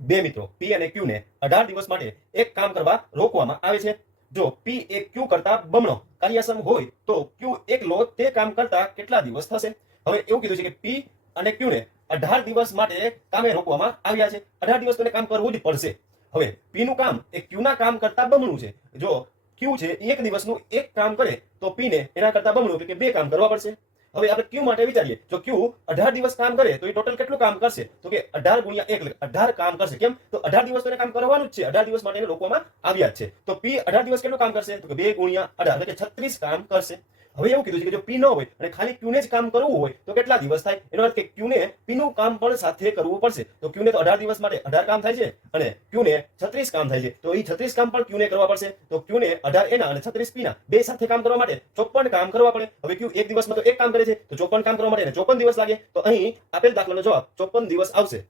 બે મિત્રો પી અને ક્યુ ને 18 દિવસ માટે એક કામ કરવા રોકવામાં આવે છે. જો પી એ ક્યુ કરતા બમણો કાર્યક્ષમ હોય તો ક્યુ એકલો તે કામ કરતા કેટલા દિવસ થશે? હવે એવું કીધું છે કે પી અને ક્યુ ને 18 દિવસ માટે કામે રોકવામાં આવ્યા છે. 18 દિવસ તેને કામ કરવું જ પડશે. હવે પી નું કામ એ ક્યુ ના કામ કરતા બમણું છે. જો ક્યુ છે એક દિવસનું એક કામ કરે તો પી ને એના કરતા બમણું એટલે કે બે કામ કરવા પડશે. હવે આપણે ક્યુ માટે વિચારીએ, જો ક્યુ 18 દિવસ કામ કરે તો એ ટોટલ કેટલું કામ કરશે? તો કે 18 ગુણ્યા 1 એટલે 18 કામ કરશે. કેમ? તો 18 દિવસ તો એને કામ કરવાનું જ છે. 18 દિવસ માટે એને રોકવામાં આવ્યા જ છે. તો પી 18 દિવસ કેટલું કામ કરશે? તો કે 2 ગુણ્યા 18 એટલે કે 36 કામ કરશે. હવે એવું કીધું છે કે જો પી ન હોય અને ખાલી ક્યુ ને જ કામ કરવું હોય તો કેટલા દિવસ થાય? એનો અર્થ કે ક્યુ ને પી નું કામ પણ સાથે કરવું પડશે. તો ક્યુ ને તો 18 દિવસ માટે 18 કામ થાય છે અને ક્યુ ને 36 કામ થાય છે. તો એ 36 કામ પણ ક્યુ ને કરવા પડશે. તો ક્યુ ને 18 એના અને 36 પી ના બે સાથે કામ કરવા માટે 54 કામ કરવા પડે. હવે ક્યુ એક દિવસમાં તો એક કામ કરે છે તો 54 કામ કરવા માટે એને 54 દિવસ લાગે. તો અહીં આપેલ દાખલાનો જવાબ 54 દિવસ આવશે.